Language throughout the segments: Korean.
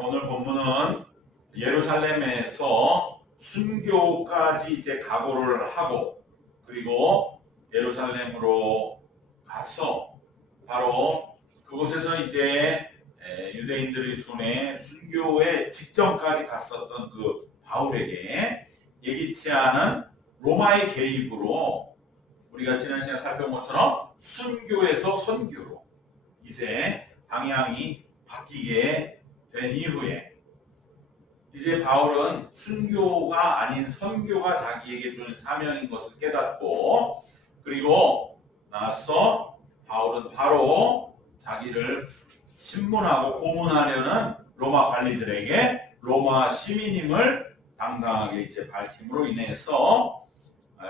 오늘 본문은 예루살렘에서 순교까지 이제 각오를 하고 그리고 예루살렘으로 가서 바로 그곳에서 이제 유대인들의 손에 순교의 직전까지 갔었던 그 바울에게 예기치 않은 로마의 개입으로 우리가 지난 시간에 살펴본 것처럼 순교에서 선교로 이제 방향이 바뀌게 된 이후에 이제 바울은 순교가 아닌 선교가 자기에게 준 사명인 것을 깨닫고 그리고 나서 바울은 바로 자기를 신문하고 고문하려는 로마 관리들에게 로마 시민임을 당당하게 이제 밝힘으로 인해서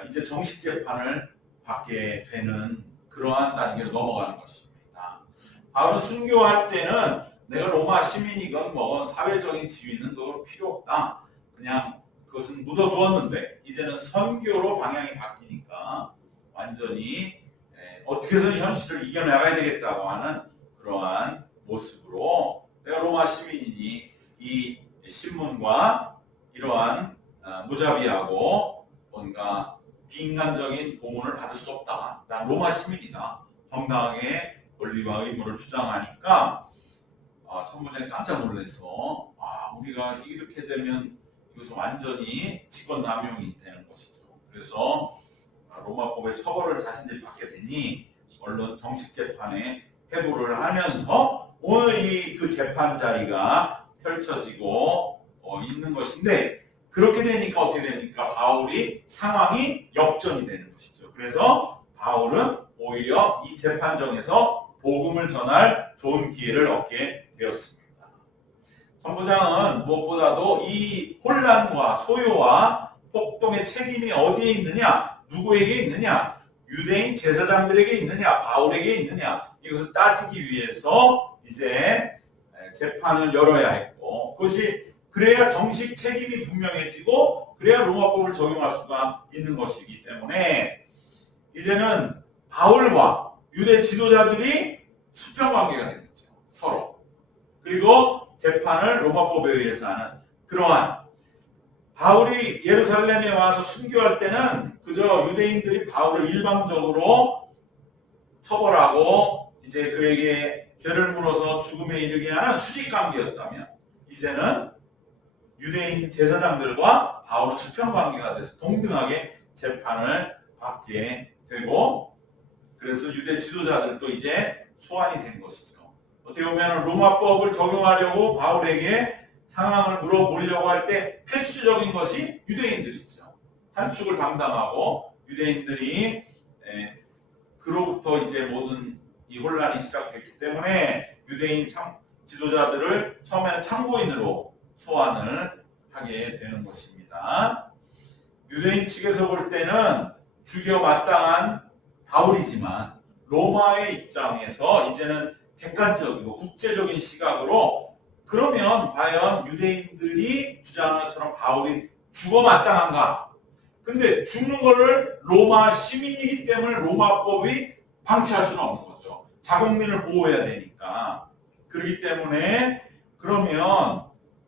이제 정식 재판을 받게 되는 그러한 단계로 넘어가는 것입니다. 바울은 순교할 때는 내가 로마 시민이건 뭐건 사회적인 지위는 그거 필요 없다. 그냥 그것은 묻어두었는데 이제는 선교로 방향이 바뀌니까 완전히 어떻게 해서 현실을 이겨나가야 되겠다고 하는 그러한 모습으로 내가 로마 시민이니 이 신문과 이러한 무자비하고 뭔가 비인간적인 고문을 받을 수 없다. 난 로마 시민이다. 정당하게 권리와 의무를 주장하니까 천부장이 깜짝 놀라서 우리가 이렇게 되면 이것은 완전히 직권남용이 되는 것이죠. 그래서 로마법의 처벌을 자신들이 받게 되니 얼른 정식 재판에 회부를 하면서 오늘 그 재판 자리가 펼쳐지고 있는 것인데 그렇게 되니까 어떻게 됩니까? 바울이 상황이 역전이 되는 것이죠. 그래서 바울은 오히려 이 재판정에서 복음을 전할 좋은 기회를 얻게 되었습니다. 천부장은 무엇보다도 이 혼란과 소요와 폭동의 책임이 어디에 있느냐, 누구에게 있느냐, 유대인 제사장들에게 있느냐, 바울에게 있느냐 이것을 따지기 위해서 이제 재판을 열어야 했고 그것이 그래야 정식 책임이 분명해지고 그래야 로마법을 적용할 수가 있는 것이기 때문에 이제는 바울과 유대 지도자들이 수평관계가 된 거죠. 서로. 그리고 재판을 로마법에 의해서 하는 그러한 바울이 예루살렘에 와서 순교할 때는 그저 유대인들이 바울을 일방적으로 처벌하고 이제 그에게 죄를 물어서 죽음에 이르게 하는 수직관계였다면 이제는 유대인 제사장들과 바울은 수평관계가 돼서 동등하게 재판을 받게 되고 그래서 유대 지도자들도 이제 소환이 된 것이죠. 어떻게 보면 로마법을 적용하려고 바울에게 상황을 물어보려고 할 때 필수적인 것이 유대인들이죠. 한 축을 담당하고 유대인들이 그로부터 이제 모든 이 혼란이 시작됐기 때문에 유대인 지도자들을 처음에는 참고인으로 소환을 하게 되는 것입니다. 유대인 측에서 볼 때는 죽여 마땅한 바울이지만 로마의 입장에서 이제는 객관적이고 국제적인 시각으로 그러면 과연 유대인들이 주장하는 것처럼 바울이 죽어 마땅한가? 근데 죽는 거를 로마 시민이기 때문에 로마법이 방치할 수는 없는 거죠. 자국민을 보호해야 되니까. 그렇기 때문에 그러면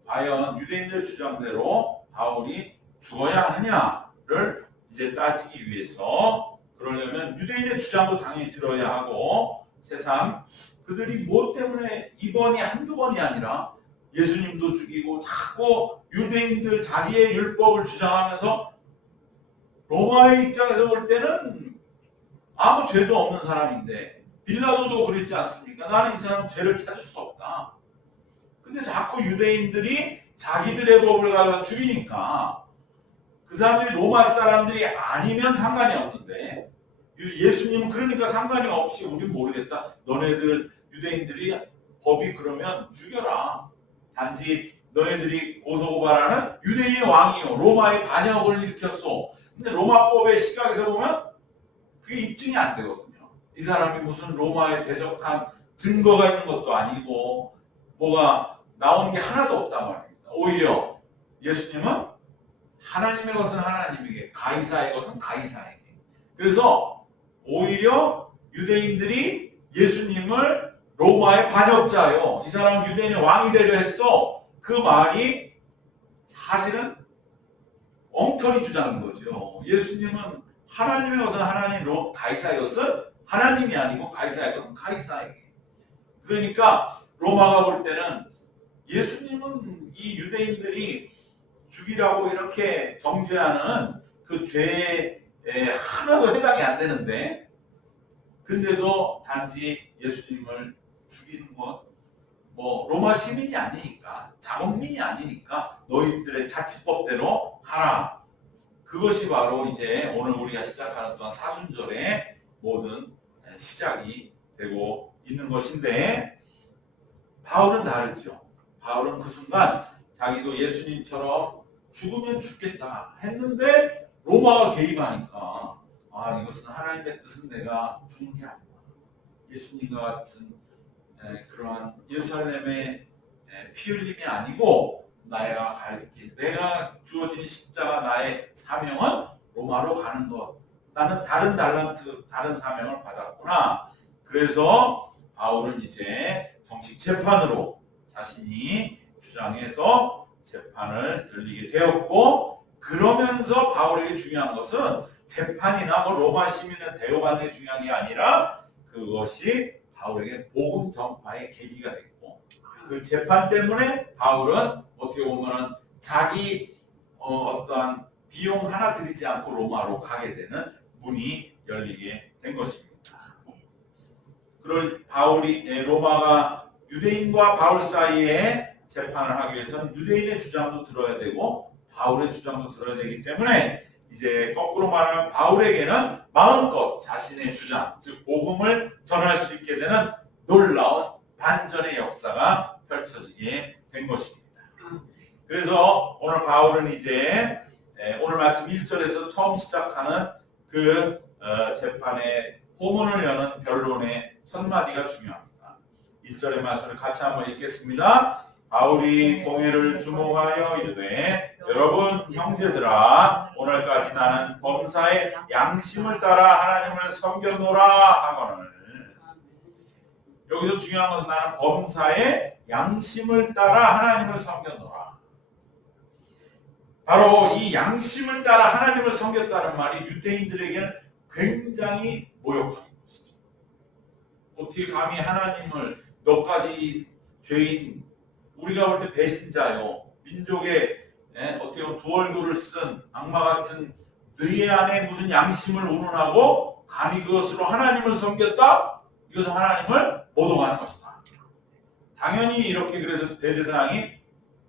과연 유대인들 주장대로 바울이 죽어야 하느냐를 이제 따지기 위해서 그러려면 유대인의 주장도 당연히 들어야 하고 세상 그들이 뭐 때문에 이번이 한두 번이 아니라 예수님도 죽이고 자꾸 유대인들 자기의 율법을 주장하면서 로마의 입장에서 볼 때는 아무 죄도 없는 사람인데 빌라도도 그랬지 않습니까? 나는 이 사람 죄를 찾을 수 없다. 근데 자꾸 유대인들이 자기들의 법을 가지고 죽이니까 그 사람들이 로마 사람들이 아니면 상관이 없는데 예수님은 그러니까 상관이 없이 우린 모르겠다. 너네들 유대인들이 법이 그러면 죽여라. 단지 너네들이 고소고발하는 유대인의 왕이요. 로마의 반역을 일으켰어. 근데 로마법의 시각에서 보면 그게 입증이 안 되거든요. 이 사람이 무슨 로마에 대적한 증거가 있는 것도 아니고 뭐가 나온 게 하나도 없단 말입니다. 오히려 예수님은 하나님의 것은 하나님에게, 가이사의 것은 가이사에게. 그래서 오히려 유대인들이 예수님을 로마의 반역자요. 이 사람은 유대인의 왕이 되려 했어. 그 말이 사실은 엉터리 주장인 거죠. 예수님은 하나님의 것은 하나님으로 가이사의 것은 하나님이 아니고 가이사의 것은 가이사에게. 그러니까 로마가 볼 때는 예수님은 이 유대인들이 죽이라고 이렇게 정죄하는 그 죄에 하나도 해당이 안 되는데, 근데도 단지 예수님을 죽이는 것, 로마 시민이 아니니까, 자국민이 아니니까 너희들의 자치법대로 하라. 그것이 바로 이제 오늘 우리가 시작하는 동안 사순절의 모든 시작이 되고 있는 것인데, 바울은 다르죠. 바울은 그 순간 자기도 예수님처럼 죽으면 죽겠다 했는데 로마가 개입하니까 이것은 하나님의 뜻은 내가 죽는 게 아니다. 예수님과 같은 그러한 예루살렘의 피 흘림이 아니고 나가 갈 길, 내가 주어진 십자가 나의 사명은 로마로 가는 것. 나는 다른 달란트, 다른 사명을 받았구나. 그래서 바울은 이제 정식 재판으로 자신이 주장해서 재판을 열리게 되었고, 그러면서 바울에게 중요한 것은 재판이나 로마 시민의 대우받는 게 중요한 게 아니라 그것이 바울에게 복음 전파의 계기가 됐고, 그 재판 때문에 바울은 어떻게 보면은 자기 어떠한 비용 하나 들이지 않고 로마로 가게 되는 문이 열리게 된 것입니다. 그럴 바울이 로마가 유대인과 바울 사이에 재판을 하기 위해서는 유대인의 주장도 들어야 되고 바울의 주장도 들어야 되기 때문에 이제 거꾸로 말하면 바울에게는 마음껏 자신의 주장, 즉 복음을 전할 수 있게 되는 놀라운 반전의 역사가 펼쳐지게 된 것입니다. 그래서 오늘 바울은 이제 오늘 말씀 1절에서 처음 시작하는 그 재판의 포문을 여는 변론의 첫 마디가 중요합니다. 1절의 말씀을 같이 한번 읽겠습니다. 바울이 공회를 주목하여 이르되 여러분 형제들아, 오늘까지 나는 범사의 양심을 따라 하나님을 섬겼노라 하거늘. 여기서 중요한 것은 나는 범사의 양심을 따라 하나님을 섬겼노라. 바로 이 양심을 따라 하나님을 섬겼다는 말이 유대인들에게는 굉장히 모욕적인 것이죠. 어떻게 감히 하나님을, 너까지 죄인, 우리가 볼 때 배신자요, 민족의 어떻게 보면 두 얼굴을 쓴 악마 같은 너희 안에 무슨 양심을 운운하고 감히 그것으로 하나님을 섬겼다? 이것은 하나님을 모독하는 것이다. 당연히 이렇게 그래서 대제사장이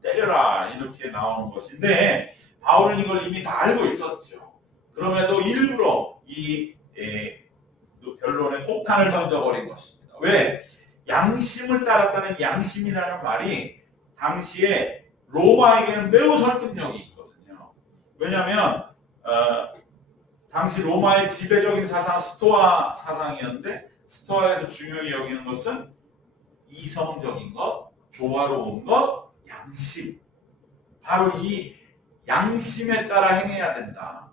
때려라 이렇게 나오는 것인데, 바울은 이걸 이미 다 알고 있었죠. 그럼에도 일부러 이 변론에 폭탄을 던져버린 것입니다. 왜? 양심을 따랐다는 양심이라는 말이 당시에 로마에게는 매우 설득력이 있거든요. 왜냐하면 당시 로마의 지배적인 사상 스토아 사상이었는데, 스토아에서 중요히 여기는 것은 이성적인 것, 조화로운 것, 양심. 바로 이 양심에 따라 행해야 된다.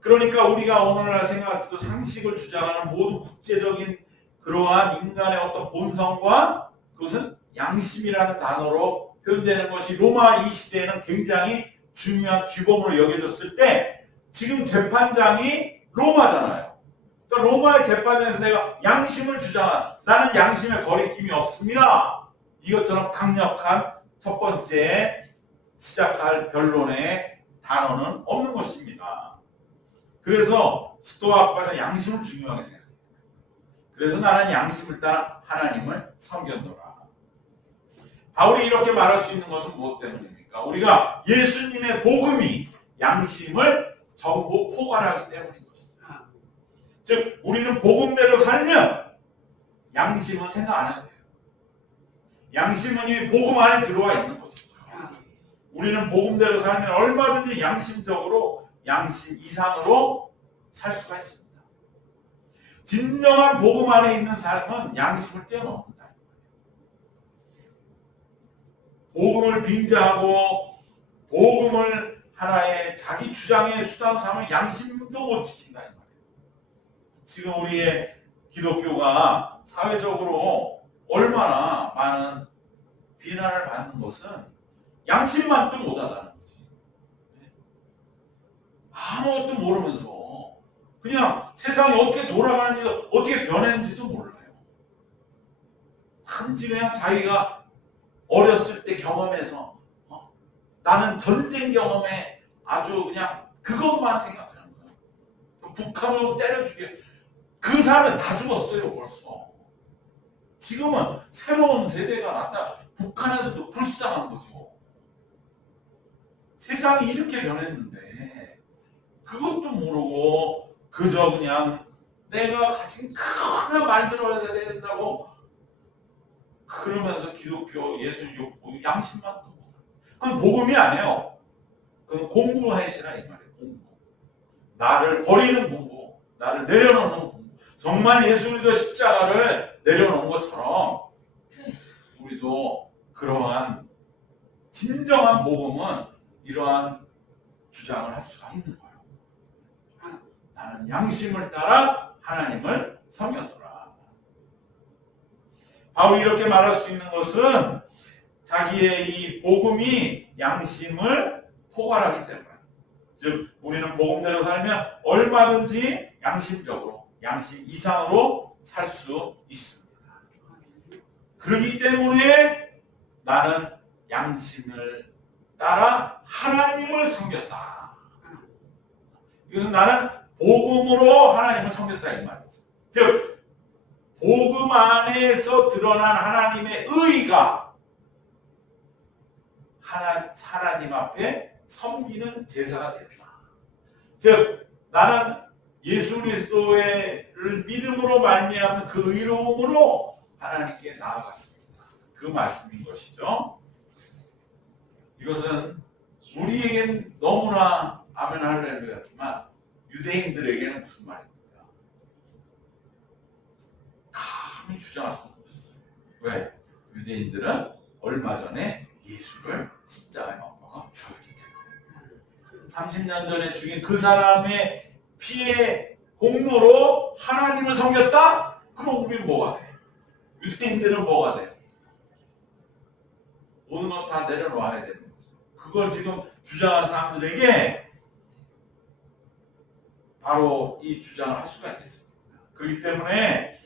그러니까 우리가 오늘날 생각할 때도 상식을 주장하는 모두 국제적인 그러한 인간의 어떤 본성과 그것은 양심이라는 단어로 표현되는 것이 로마 이 시대에는 굉장히 중요한 규범으로 여겨졌을 때, 지금 재판장이 로마잖아요. 그러니까 로마의 재판장에서 내가 양심을 주장한, 나는 양심에 거리낌이 없습니다, 이것처럼 강력한 첫 번째 시작할 변론의 단어는 없는 것입니다. 그래서 스토아 학파에서 양심을 중요하게 생각합니다. 그래서 나는 양심을 따라 하나님을 섬겼노라. 바울이 이렇게 말할 수 있는 것은 무엇 때문입니까? 우리가 예수님의 복음이 양심을 전부 포괄하기 때문인 것이죠. 즉 우리는 복음대로 살면 양심은 생각 안 해도 돼요. 양심은 이미 복음 안에 들어와 있는 것이죠. 우리는 복음대로 살면 얼마든지 양심적으로, 양심 이상으로 살 수가 있습니다. 진정한 복음 안에 있는 삶은 양심을 뛰어넘는다. 복음을 빙자하고 복음을 하나의 자기 주장의 수단 삼으면 양심도 못 지킨다 이 말이에요. 지금 우리의 기독교가 사회적으로 얼마나 많은 비난을 받는 것은 양심만도 못하다는 거지. 아무것도 모르면서 그냥 세상이 어떻게 돌아가는지 어떻게 변했는지도 몰라요. 단지 그냥 자기가 어렸을 때 경험해서 나는 전쟁 경험에 아주 그냥 그것만 생각하는 거예요. 북한으로 때려 죽여. 그 사람은 다 죽었어요 벌써. 지금은 새로운 세대가 났다. 북한에도 불쌍한 거죠. 세상이 이렇게 변했는데 그것도 모르고 그저 그냥 내가 가진 큰 말 들어야 된다고 그러면서 기독교, 예술, 욕구, 양심만 또 못하고. 그건 복음이 아니에요. 그건 공부하시라 이 말이에요. 공부. 나를 버리는 공부, 나를 내려놓는 공부. 정말 예수 그리스도 십자가를 내려놓은 것처럼 우리도 그러한 진정한 복음은 이러한 주장을 할 수가 있는 거예요. 나는 양심을 따라 하나님을 섬겼노라. 바울이 이렇게 말할 수 있는 것은 자기의 이 복음이 양심을 포괄하기 때문에, 즉 우리는 복음대로 살면 얼마든지 양심적으로, 양심 이상으로 살 수 있습니다. 그렇기 때문에 나는 양심을 따라 하나님을 섬겼다. 이것은 나는 복음으로 하나님을 섬겼다 이 말이죠. 즉 복음 안에서 드러난 하나님의 의가 하나님 앞에 섬기는 제사가 됐다. 즉 나는 예수 그리스도를 믿음으로 말미암는 그 의로움으로 하나님께 나아갔습니다. 그 말씀인 것이죠. 이것은 우리에겐 너무나 아멘 할렐루야지만 유대인들에게는 무슨 말입니까? 감히 주장할 수 없는 것이죠. 왜? 유대인들은 얼마 전에 예수를 십자가에 못 박아 죽었기 때문에 30년 전에 죽인 그 사람의 피의 공로로 하나님을 섬겼다? 그럼 우리는 뭐가 돼? 유대인들은 뭐가 돼요? 모든 것 다 내려놓아야 되는 거죠. 그걸 지금 주장하는 사람들에게 바로 이 주장을 할 수가 있겠습니다. 그렇기 때문에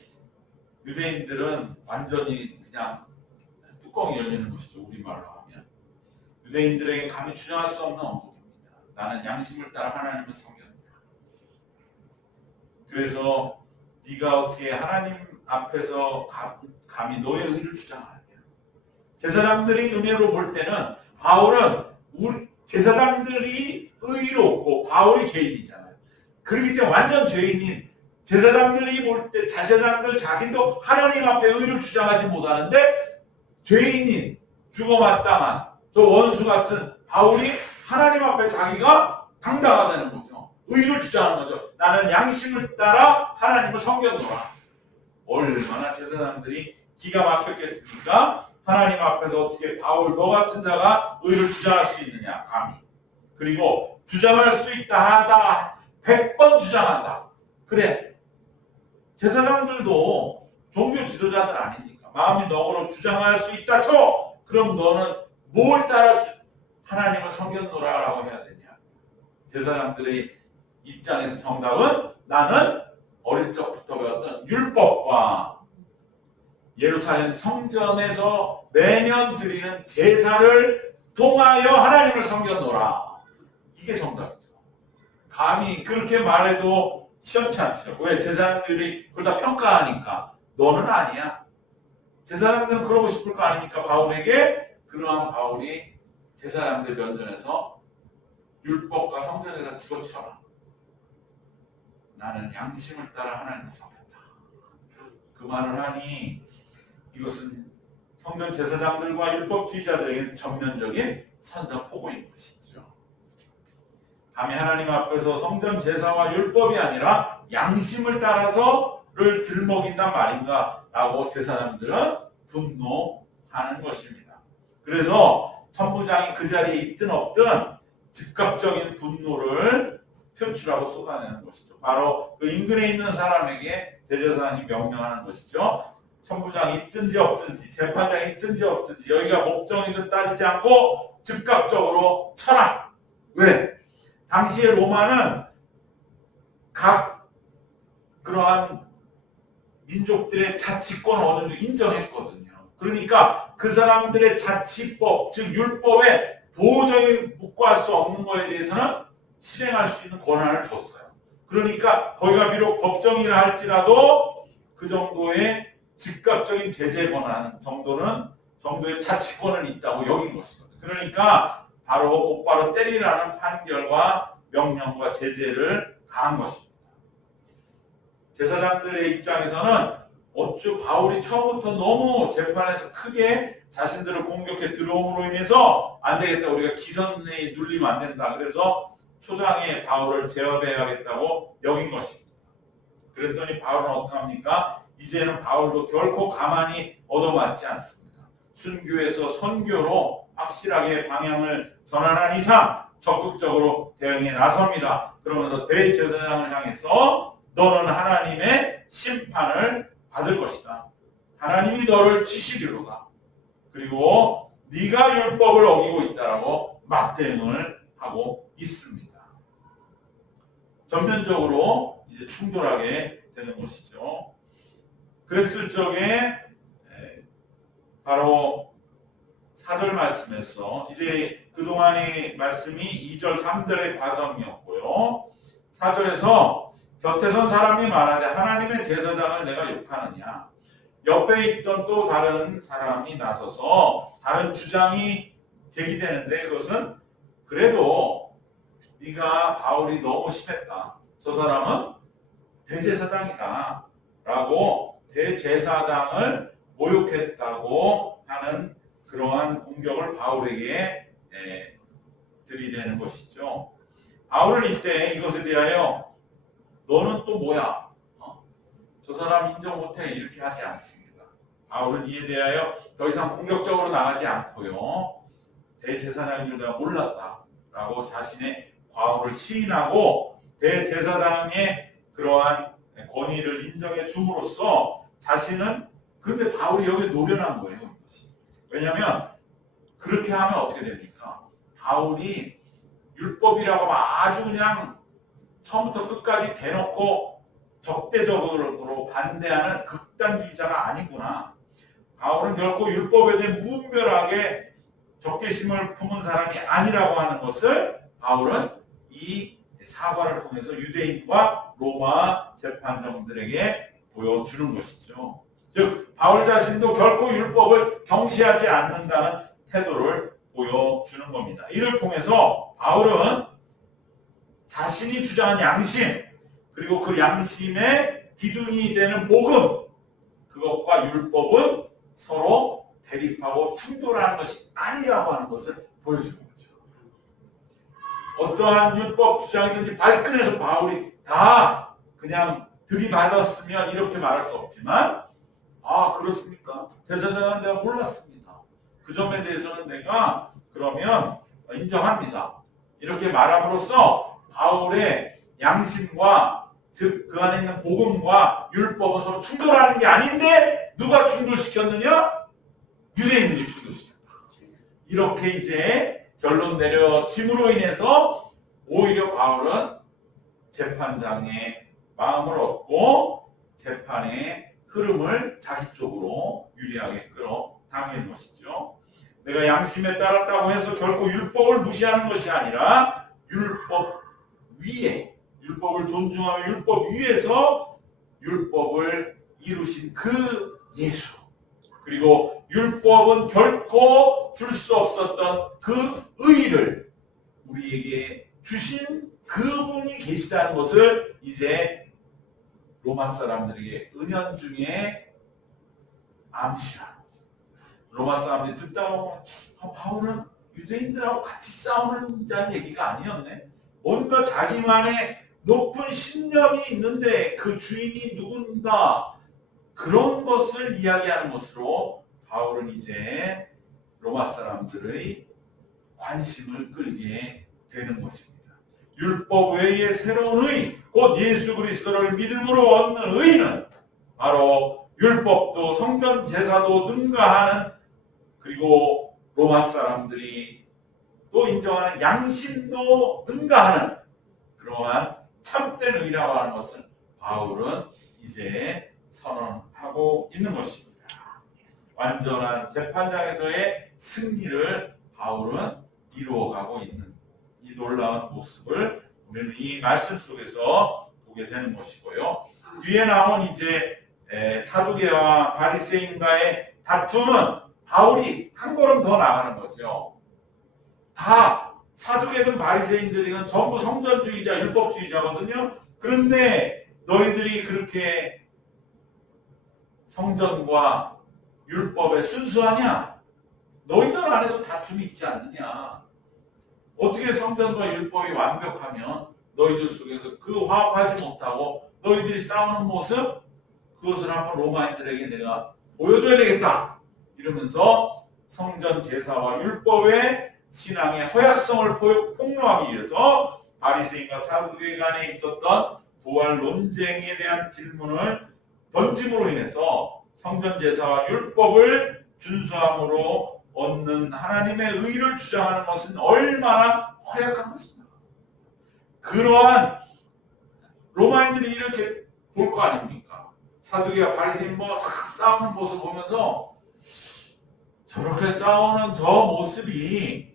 유대인들은 완전히 그냥 뚜껑이 열리는 것이죠. 우리말로 하면. 유대인들에게 감히 주장할 수 없는 언급입니다. 나는 양심을 따라 하나님을 섬겼다. 그래서 네가 어떻게 하나님 앞에서 감히 너의 의를 주장하느냐. 제사장들이 눈으로 볼 때는 바울은 제사장들이 의롭고 바울이 죄인이잖아요. 그렇기 때문에 완전 죄인인 제사장들이 볼 때 제사장들 자기도 하나님 앞에 의를 주장하지 못하는데 죄인인 죽어마땅한 저 원수 같은 바울이 하나님 앞에 자기가 당당하다는 거죠. 의를 주장하는 거죠. 나는 양심을 따라 하나님을 섬겼노라. 얼마나 제사장들이 기가 막혔겠습니까? 하나님 앞에서 어떻게 바울 너 같은 자가 의를 주장할 수 있느냐 감히. 그리고 주장할 수 있다 하다 100번 주장한다. 그래 제사장들도 종교 지도자들 아닙니까? 마음이 너그러 주장할 수 있다 쳐. 그럼 너는 뭘 따라 하나님을 섬겼노라 라고 해야 되냐. 제사장들의 입장에서 정답은 나는 어릴 적부터 배웠던 율법과 예루살렘 성전에서 매년 드리는 제사를 통하여 하나님을 섬겼노라. 이게 정답이죠. 감히 그렇게 말해도 시원치 않죠. 왜? 제사장들이 그걸 다 평가하니까 너는 아니야. 제사장들은 그러고 싶을 거 아닙니까? 바울에게. 그러한 바울이 제사장들 면전에서 율법과 성전에다 집어치워라. 나는 양심을 따라 하나님을 섬겼다. 그 말을 하니 이것은 성전 제사장들과 율법주의자들에게 전면적인 선전포고인 것이죠. 감히 하나님 앞에서 성전 제사와 율법이 아니라 양심을 따라서를 들먹인단 말인가 라고 제사장들은 분노하는 것입니다. 그래서 천부장이 그 자리에 있든 없든 즉각적인 분노를 표출하고 쏟아내는 것이죠. 바로 그 인근에 있는 사람에게 대제사장이 명령하는 것이죠. 천부장이 있든지 없든지 재판장이 있든지 없든지 여기가 목적이든 따지지 않고 즉각적으로 쳐라. 왜? 당시의 로마는 각 그러한 민족들의 자치권을 어느 정도 인정했거든요. 그러니까 그 사람들의 자치법, 즉 율법에 도저히 묵과할 수 없는 거에 대해서는 실행할 수 있는 권한을 줬어요. 그러니까 거기가 비록 법정이라 할지라도 그 정도의 즉각적인 제재 권한 정도의 자치권은 있다고 여긴 것이거든요. 그러니까 바로 곧바로 때리라는 판결과 명령과 제재를 가한 것입니다. 제사장들의 입장에서는 어쭈 바울이 처음부터 너무 재판에서 크게 자신들을 공격해 들어옴으로 인해서 안 되겠다. 우리가 기선에 눌리면 안 된다. 그래서 초장에 바울을 제압해야겠다고 여긴 것입니다. 그랬더니 바울은 어떡합니까? 이제는 바울도 결코 가만히 얻어맞지 않습니다. 순교에서 선교로 확실하게 방향을 전환한 이상 적극적으로 대응에 나섭니다. 그러면서 대제사장을 향해서 너는 하나님의 심판을 받을 것이다. 하나님이 너를 치시리로다. 그리고 네가 율법을 어기고 있다라고 맞대응을 하고 있습니다. 전면적으로 이제 충돌하게 되는 것이죠. 그랬을 적에 바로 4절 말씀에서 이제 그동안의 말씀이 2절, 3절의 과정이었고요. 4절에서 곁에 선 사람이 말하되 하나님의 제사장을 내가 욕하느냐. 옆에 있던 또 다른 사람이 나서서 다른 주장이 제기되는데 그것은 그래도 네가 바울이 너무 심했다. 저 사람은 대제사장이다. 라고 대제사장을 모욕했다고 하는 그러한 공격을 바울에게 들이대는 것이죠. 바울은 이때 이것에 대하여 너는 또 뭐야? 저 사람 인정 못해 이렇게 하지 않습니다. 바울은 이에 대하여 더 이상 공격적으로 나가지 않고요. 대제사장인 줄 내가 몰랐다 라고 자신의 과오를 시인하고 대제사장의 그러한 권위를 인정해 줌으로써 자신은 그런데 바울이 여기에 노련한 거예요. 왜냐하면 그렇게 하면 어떻게 됩니까? 바울이 율법이라고 하면 아주 그냥 처음부터 끝까지 대놓고 적대적으로 반대하는 극단주의자가 아니구나. 바울은 결코 율법에 대해 무분별하게 적개심을 품은 사람이 아니라고 하는 것을 바울은 이 사과를 통해서 유대인과 로마 재판정들에게 보여주는 것이죠. 즉 바울 자신도 결코 율법을 경시하지 않는다는 태도를 보여주는 겁니다. 이를 통해서 바울은 자신이 주장한 양심 그리고 그 양심의 기둥이 되는 복음 그것과 율법은 서로 대립하고 충돌하는 것이 아니라고 하는 것을 보여주는 거죠. 어떠한 율법 주장이든지 발끈해서 바울이 다 그냥 들이받았으면 이렇게 말할 수 없지만 아 그렇습니까? 대제사장은 내가 몰랐습니다. 그 점에 대해서는 내가 그러면 인정합니다. 이렇게 말함으로써 바울의 양심과 즉 그 안에 있는 복음과 율법은 서로 충돌하는 게 아닌데 누가 충돌시켰느냐? 유대인들이 충돌시켰다. 이렇게 이제 결론 내려짐으로 인해서 오히려 바울은 재판장의 마음을 얻고 재판의 흐름을 자기 쪽으로 유리하게 끌어당기는 것이죠. 내가 양심에 따랐다고 해서 결코 율법을 무시하는 것이 아니라 율법 위에 율법을 존중하며 율법 위에서 율법을 이루신 그 예수 그리고 율법은 결코 줄 수 없었던 그 의를 우리에게 주신 그분이 계시다는 것을 이제 로마 사람들에게 은연중에 암시하는 거죠. 로마 사람들이 듣다 보면 바울은 유대인들하고 같이 싸우는 자는 얘기가 아니었네. 뭔가 자기만의 높은 신념이 있는데 그 주인이 누군가 그런 것을 이야기하는 것으로 바울은 이제 로마 사람들의 관심을 끌게 되는 것입니다. 율법 외의 새로운 의, 곧 예수 그리스도를 믿음으로 얻는 의는 바로 율법도 성전 제사도 능가하는, 그리고 로마 사람들이 또 인정하는 양심도 능가하는 그러한 참된 의라고 하는 것을 바울은 이제 선언하고 있는 것입니다. 완전한 재판장에서의 승리를 바울은 이루어가고 있는 이 놀라운 모습을 우리는 이 말씀 속에서 보게 되는 것이고요. 뒤에 나온 이제 사두개와 바리새인과의 다툼은 바울이 한 걸음 더 나가는 거죠. 다 사두개든 바리새인들이든 전부 성전주의자, 율법주의자거든요. 그런데 너희들이 그렇게 성전과 율법에 순수하냐? 너희들 안에도 다툼이 있지 않느냐? 어떻게 성전과 율법이 완벽하면 너희들 속에서 그 화합하지 못하고 너희들이 싸우는 모습, 그것을 한번 로마인들에게 내가 보여줘야 되겠다. 이러면서 성전 제사와 율법의 신앙의 허약성을 폭로하기 위해서 바리새인과 사두개 간에 있었던 부활 논쟁에 대한 질문을 던짐으로 인해서 성전 제사와 율법을 준수함으로 얻는 하나님의 의를 주장하는 것은 얼마나 허약한 것인가. 그러한 로마인들이 이렇게 볼 거 아닙니까? 사두개와 바리새인 싸우는 모습 보면서 저렇게 싸우는 저 모습이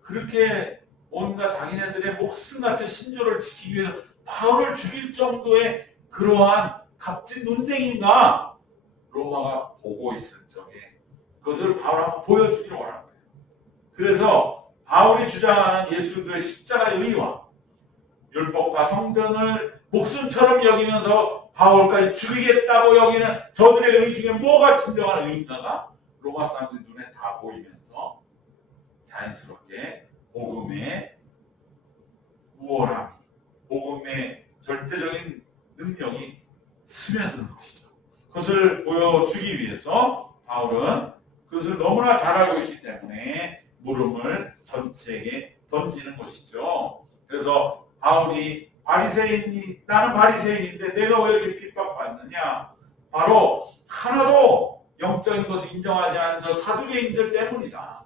그렇게 뭔가 자기네들의 목숨 같은 신조를 지키기 위해서 바울을 죽일 정도의 그러한 값진 논쟁인가? 로마가 보고 있을 적에 그것을 바울한테 보여주기를 원한 거예요. 그래서 바울이 주장하는 예수 그리스도의 십자가의 의와 율법과 성전을 목숨처럼 여기면서 바울까지 죽이겠다고 여기는 저들의 의 중에 뭐가 진정한 의인가가 로마 사람들 눈에 다 보이면서 자연스럽게 복음의 우월함, 복음의 절대적인 능력이 스며드는 것이죠. 그것을 보여주기 위해서 바울은 그것을 너무나 잘 알고 있기 때문에 물음을 전체에게 던지는 것이죠. 그래서 바울이 나는 바리새인인데 내가 왜 이렇게 핍박받느냐? 바로 하나도 영적인 것을 인정하지 않은 저 사두개인들 때문이다.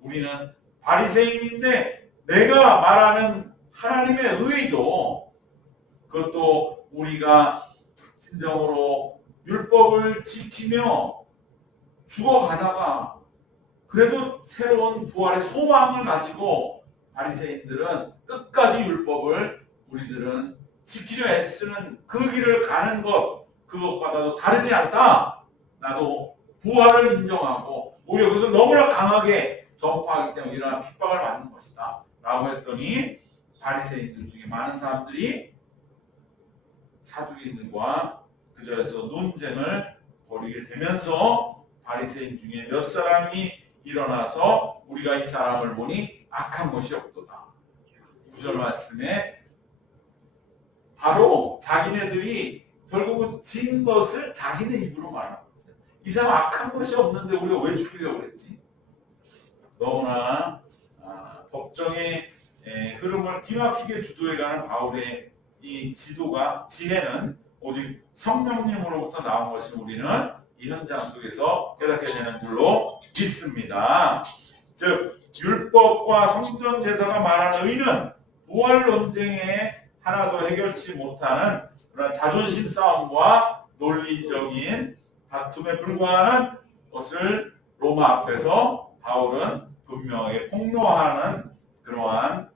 우리는 바리새인인데 내가 말하는 하나님의 의도, 그것도 우리가 진정으로 율법을 지키며 죽어가다가 그래도 새로운 부활의 소망을 가지고 바리새인들은 끝까지 율법을 우리들은 지키려 애쓰는 그 길을 가는 것, 그것과도 다르지 않다. 나도 부활을 인정하고 오히려 그것을 너무나 강하게 전파하기 때문에 이러한 핍박을 받는 것이다 라고 했더니 바리새인들 중에 많은 사람들이 사두개인들과 그 자리에서 논쟁을 벌이게 되면서 바리새인 중에 몇 사람이 일어나서 우리가 이 사람을 보니 악한 것이 없도다. 9절 말씀에 바로 자기네들이 결국은 진 것을 자기네 입으로 말하는 거예요. 이 사람 악한 것이 없는데 우리가 왜 죽이려고 그랬지? 너무나 법정의 흐름을 기막히게 주도해가는 바울의 이 지혜는 오직 성령님으로부터 나온 것이 우리는 이 현장 속에서 깨닫게 되는 줄로 믿습니다. 즉 율법과 성전 제사가 말하는 의는 부활 논쟁에 하나도 해결치 못하는 그런 자존심 싸움과 논리적인 다툼에 불과하는 것을 로마 앞에서 바울은 분명하게 폭로하는 그러한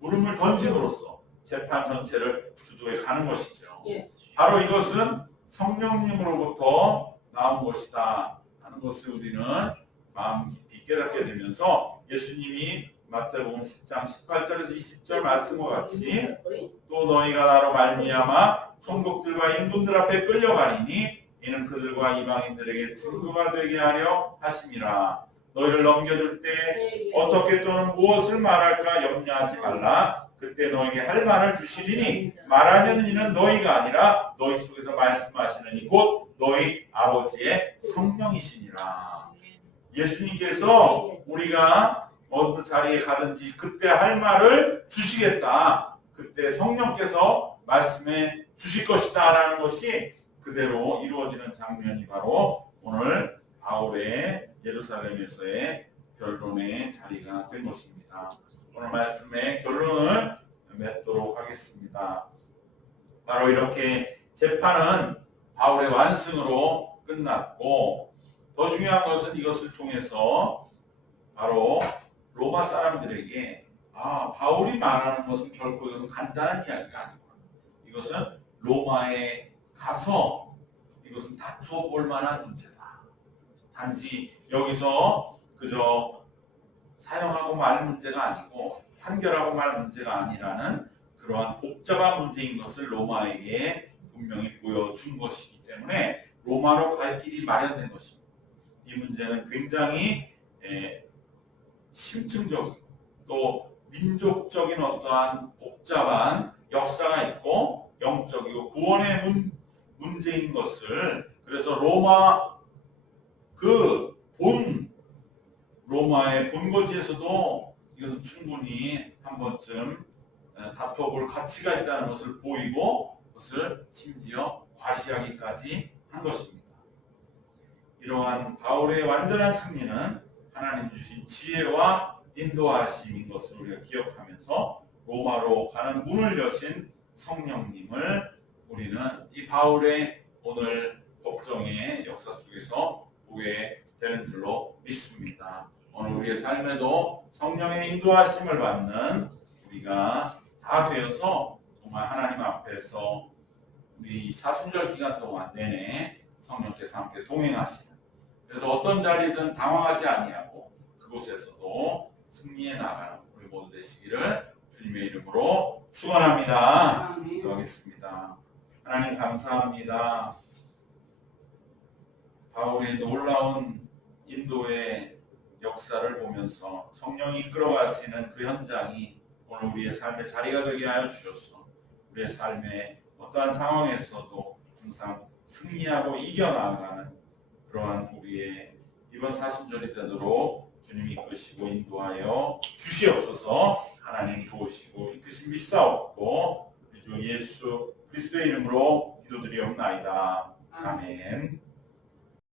물음을 던짐으로써 재판 전체를 주도해 가는 것이죠. 바로 이것은 성령님으로부터 나온 것이다 하는 것을 우리는 마음 깊이 깨닫게 되면서 예수님이 마태복음 10장 18절에서 20절 말씀과 같이 또 너희가 나로 말미암아 총독들과 임금들 앞에 끌려가리니 이는 그들과 이방인들에게 증거가 되게 하려 하심이라. 너희를 넘겨줄 때 어떻게 또는 무엇을 말할까 염려하지 말라. 그때 너에게 할 말을 주시리니 말하는 이는 너희가 아니라 너희 속에서 말씀하시는 이 곧 너희 아버지의 성령이시니라. 예수님께서 우리가 어느 자리에 가든지 그때 할 말을 주시겠다. 그때 성령께서 말씀해 주실 것이다 라는 것이 그대로 이루어지는 장면이 바로 오늘 바울의 예루살렘에서의 결론의 자리가 된 것입니다. 오늘 말씀의 결론을 맺도록 하겠습니다. 바로 이렇게 재판은 바울의 완승으로 끝났고, 더 중요한 것은 이것을 통해서 바로 로마 사람들에게 바울이 말하는 것은 결코 이것은 간단한 이야기가 아니고, 이것은 로마에 가서 이것은 다투어 볼 만한 문제다. 단지 여기서 그저 사형하고 말 문제가 아니고 판결하고 말 문제가 아니라는 그러한 복잡한 문제인 것을 로마에게 분명히 보여준 것이기 때문에 로마로 갈 길이 마련된 것입니다. 이 문제는 굉장히 심층적이고 또 민족적인 어떠한 복잡한 역사가 있고 영적이고 구원의 문제인 것을, 그래서 로마의 본거지에서도 이것은 충분히 한 번쯤 다퉈볼 가치가 있다는 것을 보이고 그것을 심지어 과시하기까지 한 것입니다. 이러한 바울의 완전한 승리는 하나님 주신 지혜와 인도하심인 것을 우리가 기억하면서 로마로 가는 문을 여신 성령님을 우리는 이 바울의 오늘 법정의 역사 속에서 보게 되는 줄로 믿습니다. 오늘 우리의 삶에도 성령의 인도하심을 받는 우리가 다 되어서 정말 하나님 앞에서 우리 사순절 기간 동안 내내 성령께서 함께 동행하시는, 그래서 어떤 자리든 당황하지 아니하고 그곳에서도 승리해 나가는 우리 모두 되시기를 주님의 이름으로 축원합니다. 기도하겠습니다. 하나님 감사합니다. 바울의 놀라운 인도의 역사를 보면서 성령이 이끌어가시는 그 현장이 오늘 우리의 삶의 자리가 되게 하여 주셔서 우리의 삶의 어떠한 상황에서도 항상 승리하고 이겨나가는 그러한 우리의 이번 사순절이 되도록 주님이 이끄시고 인도하여 주시옵소서. 하나님 도우시고 이끄신 믿사옵고 우리 주 예수 그리스도의 이름으로 기도드리옵나이다. 아멘.